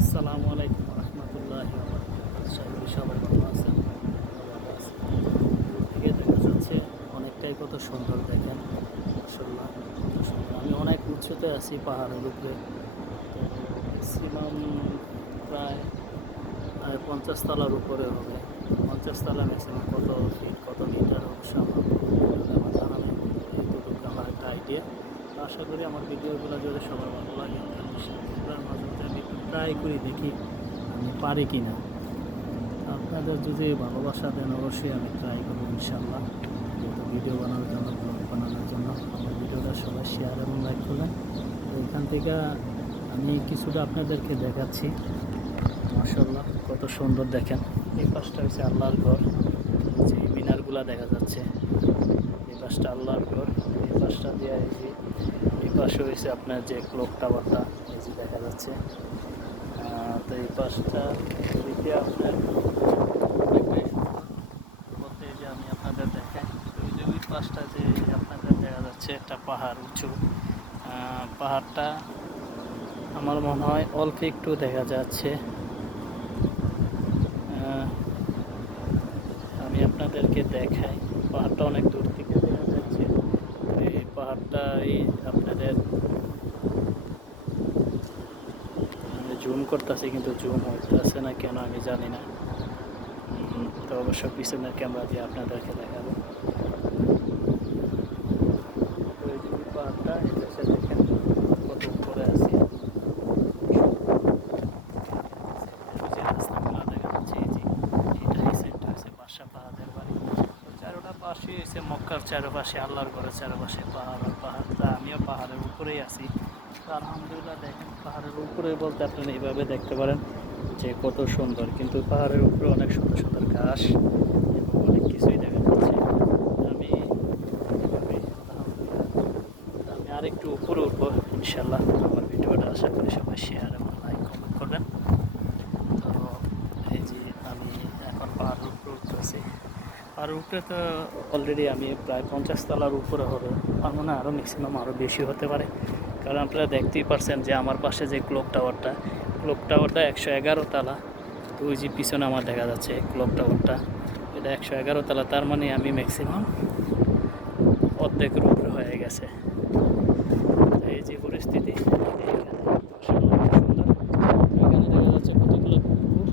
আসসালামু আলাইকুম রহমতুল্লাহ সবাই আছেন ভালো আছেন। থেকে দেখা যাচ্ছে অনেকটাই কত সুন্দর দেখেন সুন্দর। আমি অনেক উঁচুতে আছি পাহাড়ের উপরে। তো ম্যাক্সিমাম প্রায় পঞ্চাশ তলার উপরে হবে। পঞ্চাশ তলা ম্যাক্সিমাম কত ফিট কত মিটার অবশ্য আমার জানা নেই আমার একটা আইডিয়া আশা করি আমার ভিডিওগুলো যদি সবার ভালো লাগে সেগুলোর মাঝে আমি ট্রাই করি দেখি আমি পারি কি না আপনাদের যদি ভালোবাসা দেন অবশ্যই আমি ট্রাই করব ইনশাল্লাহ যেহেতু ভিডিও বানানোর জন্য ব্লগ বানানোর জন্য, আমার ভিডিওটা সবাই শেয়ার এবং লাইক করবেন। এখান থেকে আমি কিছুটা আপনাদেরকে দেখাচ্ছি। মাসাল্লাহ কত সুন্দর দেখেন। এই পাশটা হচ্ছে আল্লাহর ঘর। যে মিনারগুলা দেখা যাচ্ছে। পাশটা আল্লাহর ঘর, এই পাশটা দিয়ে এই যে এই পাশে হয়েছে আপনার যে ক্লক টাওয়ারটা এই যে দেখা যাচ্ছে। তো এই পাশটা দিকে আপনার যে আমি আপনাদের দেখাই ওই পাশটা যে আপনাদের দেখা যাচ্ছে একটা পাহাড় উঁচু। পাহাড়টা আমার মনে হয় অল্প একটু দেখা যাচ্ছে। আমি আপনাদেরকে দেখাই, পাহাড়টা অনেক দূর থেকে পাহাড়টা এই আপনাদের জুম করতেছি কিন্তু জুম হইতেছে না কেন আমি জানি না। তো অবশ্য পিছনের ক্যামেরা দিয়ে আপনাদেরকে দেখাবো তো এই যে ওই পাহাড়টা এটা সে দেখেন কত উপরে আছে ওই যে রাস্তাগুলো দেখা যাচ্ছে এই যে এটা এই সাইডটা হচ্ছে বাসা পাহাড়ের বাড়ি তো চারোটা পাশে হচ্ছে মক্কার চারপাশে, আল্লাহর ঘরের চারপাশে পাহাড়, আর পাহাড় তা আমিও পাহাড়ের উপরেই আছি। তো আলহামদুলিল্লাহ দেখেন, পাহাড়ের উপরে বলতে আপনারা এইভাবে দেখতে পারেন যে কত সুন্দর। কিন্তু পাহাড়ের উপরে অনেক সুন্দর সুন্দর ঘাস এবং অনেক কিছুই দেখা যাচ্ছে। আমি আমি আরেকটু উপরে উঠবো ইনশাল্লাহ আমার ভিডিওটা আশা করি সবাই শেয়ার এবং লাইক কমেন্ট করবেন তো এই যে আমি এখন পাহাড়ের উপরে উঠতেছি পাহাড়ের উপরে তো অলরেডি আমি প্রায় পঞ্চাশ তলার উপরে হবে। আমার মনে আরও ম্যাক্সিমাম আরও বেশি হতে পারে। কারণ আপনারা দেখতেই পারছেন যে আমার পাশে যে ক্লক টাওয়ারটা ক্লক টাওয়ারটা একশো এগারো তালা। তো ওই যে পিছনে আমার দেখা যাচ্ছে ক্লক টাওয়ারটা এটা একশো এগারো তালা, তার মানে আমি ম্যাক্সিমাম অর্ধেকের উপরে হয়ে গেছে। এই যে পরিস্থিতি দেখা যাচ্ছে কতগুলো কুকুর।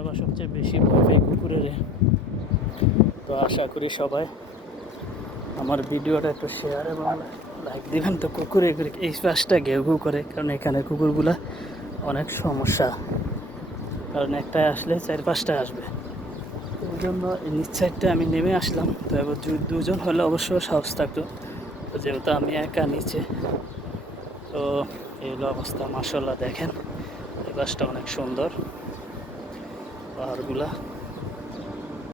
আবার সবচেয়ে বেশি ভয় পাই কুকুরের। তো আশা করি সবাই আমার ভিডিওটা একটু শেয়ার এবং লাইক দিবেন। তো কুকুরে এই পাশটা ঘেউ ঘেউ করে, কারণ এখানে কুকুরগুলা অনেক সমস্যা। কারণ একটাই আসলে চার পাঁচটা আসবে। ওই জন্য নিচ সাইডটা আমি নেমে আসলাম। তো এবার দুজন হলে অবশ্য সাহস থাকতো। তো যেহেতু আমি একা নিচে, তো এই অবস্থা। মাসাল্লাহ দেখেন, এই পাশটা অনেক সুন্দর পাহাড়গুলা।